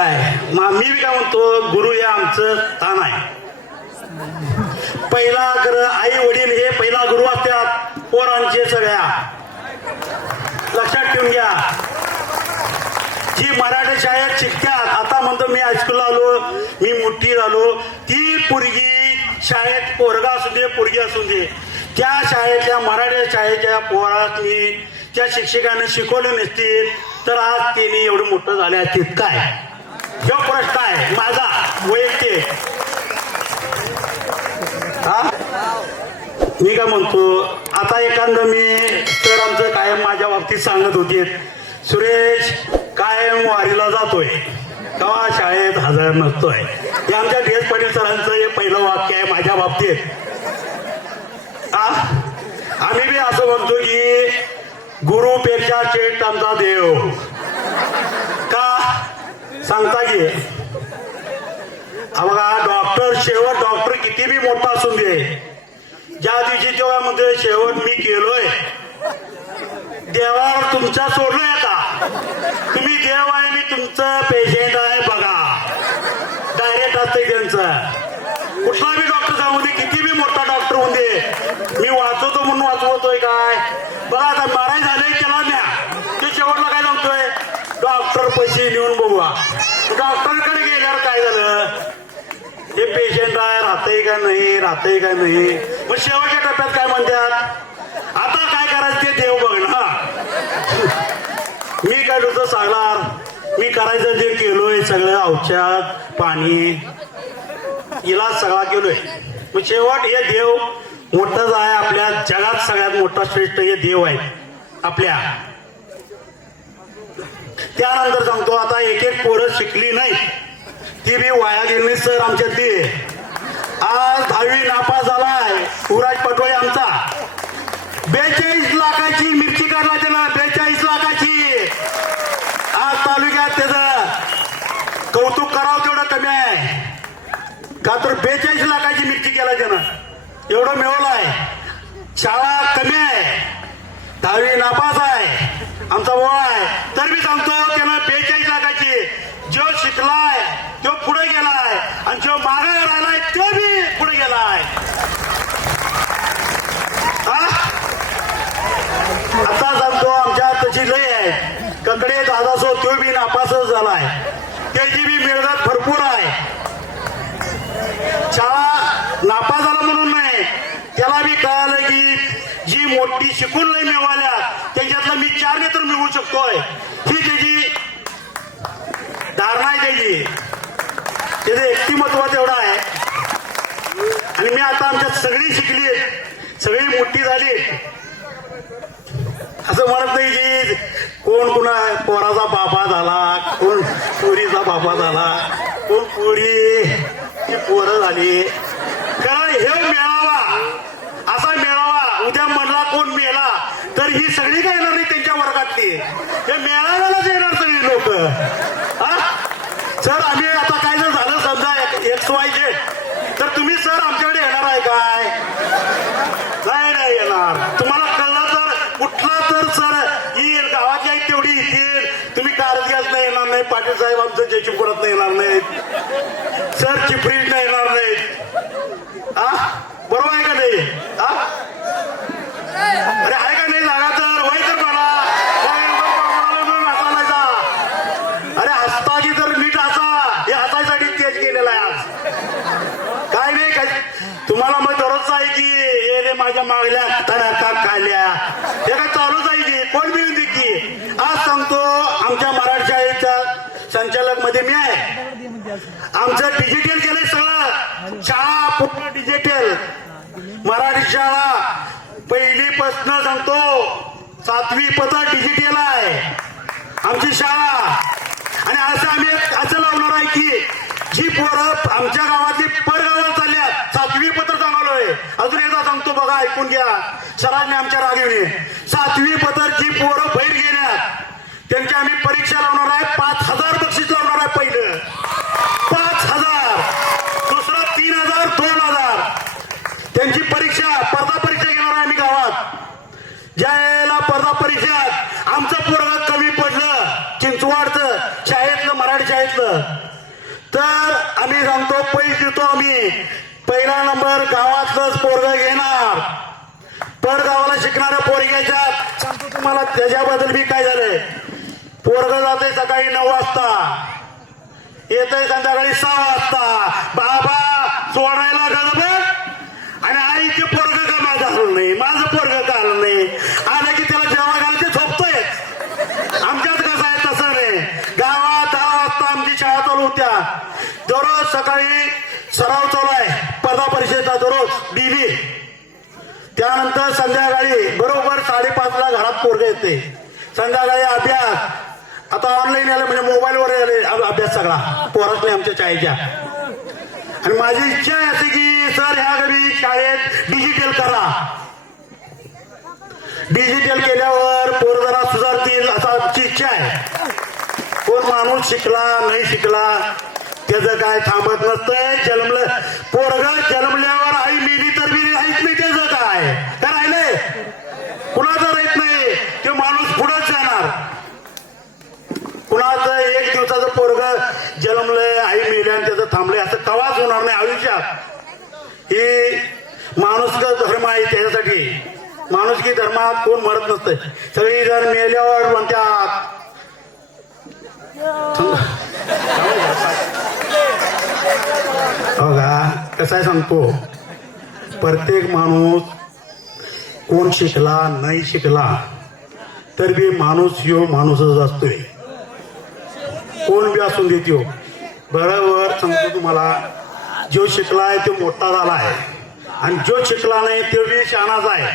काय? मी बी काय म्हणतो गुरु हे आमचं स्थान आहे. पहिला ग्रह आई वडील हे पहिला गुरु असतात पोरांचे सगळ्या. लक्षात ठेवून घ्या. जी मराठी शाळेत शिकतात आता म्हणतो मी हायस्कूलला आलो मी मोठी झालो ती पोरगी शाळेत पोरगा असू दे पोरगी असू दे. त्या शाळेच्या मराठी शाळेच्या पोरातनी त्या शिक्षकाने शिकवले नसतील तर आज तिने एवढं मोठं झाले असतील काय जो प्रश्न आहे माझा वैयक्तिक. हा? मी काय म्हणतो आता एखादं मी सर आमचं कायम माझ्या बाबतीत सांगत होते. सुरेश कायम वारीला जातोय. तेव्हा शाळेत हजर नसतोय. हे आमच्या डी एस पाटील सरांचं हे पहिलं वाक्य आहे माझ्या बाबतीत. आ? आम्ही बी असं म्हणतो की गुरुपेक्षा चेट आमचा देव. सांगता की बघा डॉक्टर शेवट डॉक्टर किती बी मोठा असून दे. ज्या दिवशी तेव्हा म्हणजे शेवट मी केलोय. देवावर तुमचा सोडलोय आता. तुम्ही देव आहे मी तुमचं पेशंट आहे बघा. डायरेक्ट असते त्यांचं. कुठला बी डॉक्टर जाऊ दे किती बी मोठा डॉक्टर होऊ दे मी वाचवतो म्हणून वाचवतोय काय बघा आता माराय झालंय त्याला न्या ते शेवटला काय सांगतोय डॉक्टर पैसे नेऊन बघूया डॉक्टरकडे गेल्यावर काय झालं? हे पेशंट आहे राहतंय का नाही राहतंय का नाही? मग शेवटच्या टप्प्यात काय म्हणतात? आता काय करायचं ते देव बघ ना. मी काय तुझं सांगणार? मी करायचं जे केलोय सगळं औषध पाणी इलाज सगळा केलोय. मग शेवट हे देव मोठंच आहे आपल्या जगात सगळ्यात मोठा श्रेष्ठ हे देव आहे आपल्या. त्यानंतर सांगतो आता एक एक पोरं शिकली नाही. ती बी वाया गेली सर सर आमच्यातली आज दहावी नापास झालाय उराज पटोळे आमचा. बेचाळीस लाखाची मिरची काढला त्याला बेचाळीस लाखाची. आज तालुक्यात त्याचं कौतुक करावं तेवढं कमी आहे. का तर बेचाळीस लाखाची मिरची केला त्यानं एवढं आहे शाळा कमी आहे. दहावी नापास आहे. आमचा भाऊ आहे. तर मी सांगतो त्यानं बेचाळीस लाखाची जो शिकलाय तो पुढे गेलाय. आणि जो मागे राहिलाय तो बी पुढे गेलाय. हा? आता सांगतो आमच्या तशी लय आहे. कंकडे दादासो तो बी नापासच झालाय. त्याची बी मिळत भरपूर आहे. शाळा नापास झाला म्हणून नाही. त्याला बी कळालं की जी मोठी शिकून नाही मिळवाल्या आता मी चार नेत्र मिळवू शकतोय. ही त्याची धारणा आहे त्याची. त्याचं व्यक्तिमत्व तेवढं आहे. आणि मी आता आमच्यात सगळी शिकली सगळी मोठी झाली असं म्हणत नाही की कोण कुणा पोराचा बाबा झाला कोण पुरीचा बाबा झाला कोण पुरी ती पोरं झाली. कारण हे मेळावा असा मेळावा उद्या म्हणला कोण मेला तर ही सगळी काय येणार नाही त्यांच्या वर्गातली हे मेळाव्यालाच येणार सगळी लोक सर आम्ही आता काय जर झालं समजा एक्स वायचे तर तुम्ही सर आमच्याकडे येणार आहे काय? नाही नाही येणार. तुम्हाला कळलं तर कुठला तर सर येईल. गावात जाईल तेवढी येतील. तुम्ही कारगियात नाही येणार नाही पाटील साहेब आमचं जयचीपुरात नाही येणार नाहीत. सर चिपरीत नाही येणार नाहीत. हा? बरोबर आहे का नाही हा अरे आहे का नाही जागा तर वय तर मला वय तर बाबराला म्हणून हसायचा. अरे हसता की तर नीट हसा हे हसायसाठी तेच केलेलं आहे आज काय नाही काय तुम्हाला मग दररोजच आहे की हे रे माझ्या मागल्या तड्या का खाल्या हे काय चालूच आहे की कोण मिळून देखी की? आज सांगतो आमच्या मराठी शाळेचा संचालकमध्ये मी आहे. आमचं डिजिटल केलंय सगळं. शाळा पूर्ण डिजिटल मराठी शाळा. पहिलीपासून सांगतो सातवी पत्र डिजिटल आहे. आमची शाळा. आणि असं आम्ही असं लावणार आहे की जी पोरं आमच्या गावात सांगतो बघा ऐकून घ्या. सरांनी आमच्या रागीवने सातवी पदर जी पोरं बैर घेण्यात त्यांची आम्ही परीक्षा लावणार आहे. पाच हजार बक्षीस लावणार आहे पहिलं. पाच हजार. दुसरं तीन हजार दोन हजार. त्यांची परीक्षा पर्दा परीक्षा घेणार आहे आम्ही गावात. ज्या वेळेला स्पर्धा परीक्षा आमचं पोरग कमी पडलं चिंचवाडचं शाळेतलं मराठी शाळेतलं तर आम्ही सांगतो पैसे देतो आम्ही. पहिला नंबर गावातलंच पोरग घेणार. पडगावाला शिकणाऱ्या पोरग्याच्या सांगतो तुम्हाला त्याच्याबद्दल बी काय झालंय? पोरग जाते सकाळी नऊ वाजता. येतंय संध्याकाळी सहा वाजता. बाबा सोडायला गडबड आणि आईचे पोरग का माझं आलं नाही? माझं पोरग का आलं नाही? आलं की त्याला जेव्हा घालते झोपतोय. आमच्यात कसं आहे तसं नाही. गावात दहा वाजता आमची शाळा चालू होत्या. दररोज सकाळी सराव चालू आहे. स्पर्धा दररोज डेली त्यानंतर संध्याकाळी बरोबर साडेपाचला घरात पोरग येते. संध्याकाळी अभ्यास. आता ऑनलाईन आलं म्हणजे मोबाईलवर आले अभ्यास सगळा. पोरच नाही आमच्या शाळेच्या. आणि माझी इच्छा आहे अशी की सर ह्या घरी शाळेत डिजिटल करा. डिजिटल केल्यावर पोर जरा सुधारतील असा आमची इच्छा आहे. कोण माणूस शिकला नाही शिकला त्याचं काय थांबत नसतंय. जन्मलं पोरग जन्मल्यावर आई मेली तर बी राहीत नाही त्याचं काय. काय राहिलंय? कुणाचं राहत नाही? ते माणूस पुढेच जाणार. कुणाचं एक दिवसाचं पोरग जन्मलंय आई मेल्या आणि त्याचं थांबलंय असं कवाच होणार नाही आयुष्यात. ही माणूस धर्म आहे त्याच्यासाठी. माणुसकी धर्मात कोण मरत नसतंय. सगळी जण मेल्यावर म्हणतात. हो का कसं आहे सांगतो. प्रत्येक माणूस कोण शिकला नाही शिकला तर बी माणूस यो माणूसच असतोय. कोण बी असून देतो बरोबर सांगतो तुम्हाला जो शिकला आहे तो मोठा झाला आहे. आणि जो शिकला नाही तो बी शहाणाच आहे.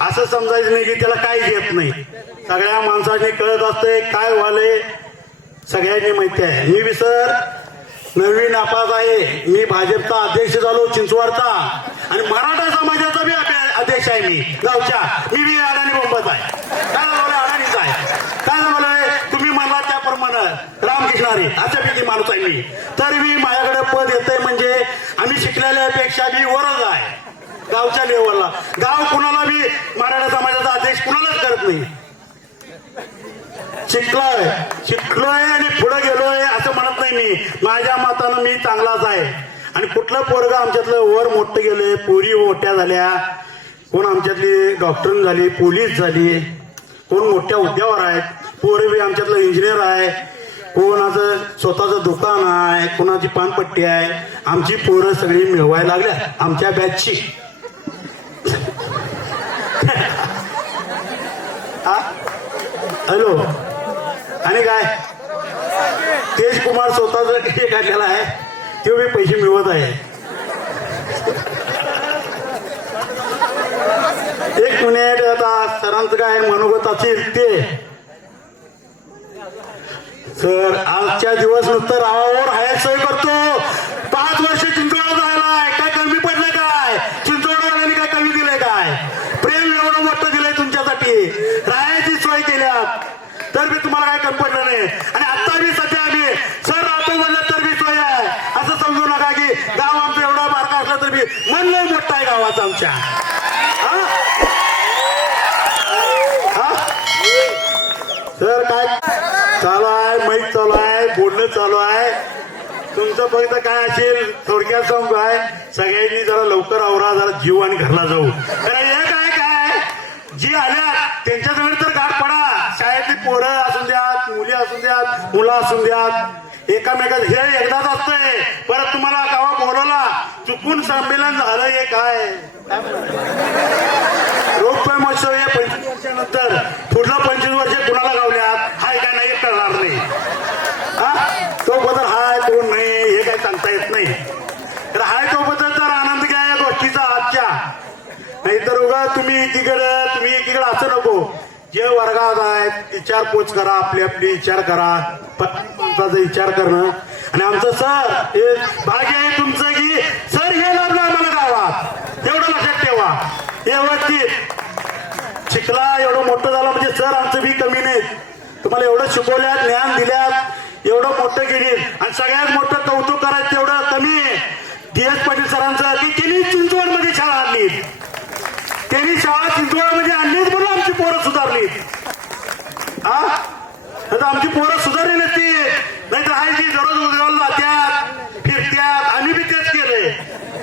असं समजायचं नाही की त्याला काही येत नाही. सगळ्या माणसाने कळत असते काय व्हायले सगळ्यांनी माहिती आहे. मी बी सर नवीन नापास आहे. मी भाजपचा अध्यक्ष झालो चिंचवडचा. आणि मराठा समाजाचा बी अध्यक्ष आहे मी. गावच्या. मी बी अडाणी बोंबत आहे. काय झालं अडाणीच आहे? काय झालं तुम्ही मला त्याप्रमाणे. अशा अशापैकी माणूस आहे मी. तर मी माझ्याकडे पद येतंय म्हणजे आम्ही शिकलेल्यापेक्षा मी वरच आहे. गावच्या लेवलला गाव कुणाला बी मराठा समाजाचा अध्यक्ष कुणालाच करत नाही. शिकलोय. शिकलोय आणि पुढे गेलोय असं म्हणत नाही मी. माझ्या मतानं मी चांगलाच आहे. आणि कुठलं पोरग आमच्यातलं वर मोठं गेलंय पोरी मोठ्या झाल्या. कोण आमच्यातली डॉक्टर झाली पोलीस झाली. कोण मोठ्या उद्यावर आहेत पोरं बी आमच्यातलं इंजिनियर आहे. कोणाचं स्वतःचं दुकान आहे कोणाची पानपट्टी आहे. आमची पोरं सगळी मिळवायला लागल्या आमच्या बॅचची. हॅलो? आणि काय? तेज कुमार स्वतःच हे काढलेला आहे तो मी पैसे मिळवत आहे. एक मिनिट आता सरांचं काय मनोगत असेल ते. सर आजच्या दिवस नुसतं रावावर हायच सोय करतो. पाच वर्ष चिंचवड झालाय काय कमी पडलं काय? चिंचवडवाल्यांनी काय कमी दिलंय काय? प्रेम एवढं मोठं दिलंय तुमच्यासाठी. राहायची सोय केल्यात. तर आणि आता मी सध्या आम्ही सर राहतो म्हणलं तर मी सोय आहे. असं समजू नका की गाव आमचं एवढा बारका असला तर मी मन मोठा आहे गावाचा आमच्या. हा? सर काय चालू आहे? मैक चालू आहे? बोलणं चालू आहे? तुमचं फक्त काय असेल थोडक्यात सांगू काय सगळ्यांनी जरा लवकर आवरा जरा जीव आणि घरला जाऊ. कारण हे काय काय जी आल्या त्यांच्याजवळ तर शाळेतली पोरं असून द्यात मुली असून द्यात मुलं असून द्यात. एकामेकात हे एकदाच असतंय. परत तुम्हाला गावा बोलवला चुकून संमेलन झालं हे काय? रोपवे महोत्सव हे पंचवीस वर्षानंतर पुढलं पंचवीस वर्ष कुणाला गावल्यात हाय काय नाही कळणार नाही हा तो बदल हाय तो नाही हे काही सांगता येत नाही तर हाय तो बदल तर आनंद घ्या या गोष्टीचा आजच्या नाहीतर उगा तुम्ही एकीकडं तुम्ही एकीकडे असं नको जे वर्गात आहेत. विचारपूस करा आपली आपली विचार करा. प्रत्येक माणसाचा विचार करणं. आणि आमचं सर हे भाग्य आहे तुमचं की सर हे लाभलं आम्हाला गावात. एवढं लक्षात ठेवा. व्यवस्थित. शिकला एवढं मोठं झालं म्हणजे सर आमचं बी कमी नाही तुम्हाला एवढं शिकवल्यात ज्ञान दिल्यात एवढं मोठं केली आणि सगळ्यात मोठं कौतुक करायचं तेवढं कमी. आहे डी एस पाटील सरांचं की त्यांनी चिंचवडमध्ये शाळा आणली त्यांनी शाळा चिंचवडमध्ये आणलीच हा? आता आमची पोरं सुधारली नसती नाहीतर हाय जी दररोज उद्याला जात्यात फिरत्यात आम्ही बी तेच केलंय.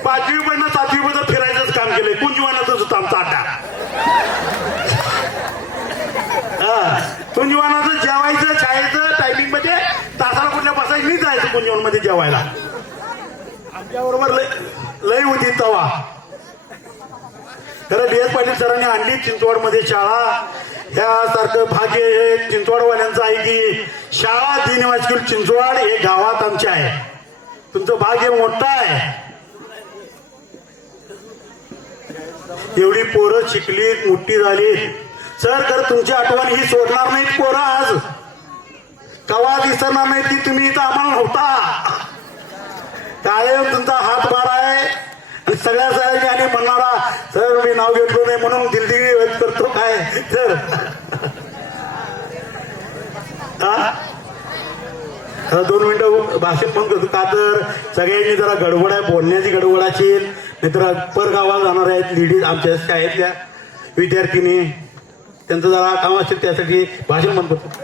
पाचवी पर्यंत सातवी पर्यंत फिरायचंच काम केलंय. कुंजवानाचंच होतं आमचा आटा कुंजवानाचं जेवायचं खायचं टायमिंगमध्ये तासाला कुठल्या बसायचं मी जायचं कुंजवानमध्ये जेवायला. आमच्या बरोबर लय लय होती तवा. खरं डी एस पाटील सरांनी आणली चिंचवडमध्ये शाळा. यासारखं भाग्य हे चिंचवडवाल्यांचं आहे की शाळा तीन वाचकुल चिंचवड हे गावात आमच्या आहे. तुमचं भाग्य मोठं आहे. एवढी पोरं शिकली मोठी झाली. सर तर तुमची आठवण ही सोडणार नाहीत पोरं आज. कवा दिसणार नाही की तुम्ही इथं आम्हाला होता कायम तुमचा हातभार आहे. आणि सगळ्या सगळ्यांनी आणि म्हणणार सर मी नाव घेतलो नाही म्हणून दिलदिली व्यक्त करतो काय? सर दोन मिनिटं भाषेत पण करतो. का तर? सगळ्यांनी जरा गडबड आहे बोलण्याची गडबड असेल नाहीतर परगावाला जाणार आहेत लेडीज आमच्या शाळेतल्या विद्यार्थिनी. त्यांचं जरा काम असेल त्यासाठी भाषण पण करतो.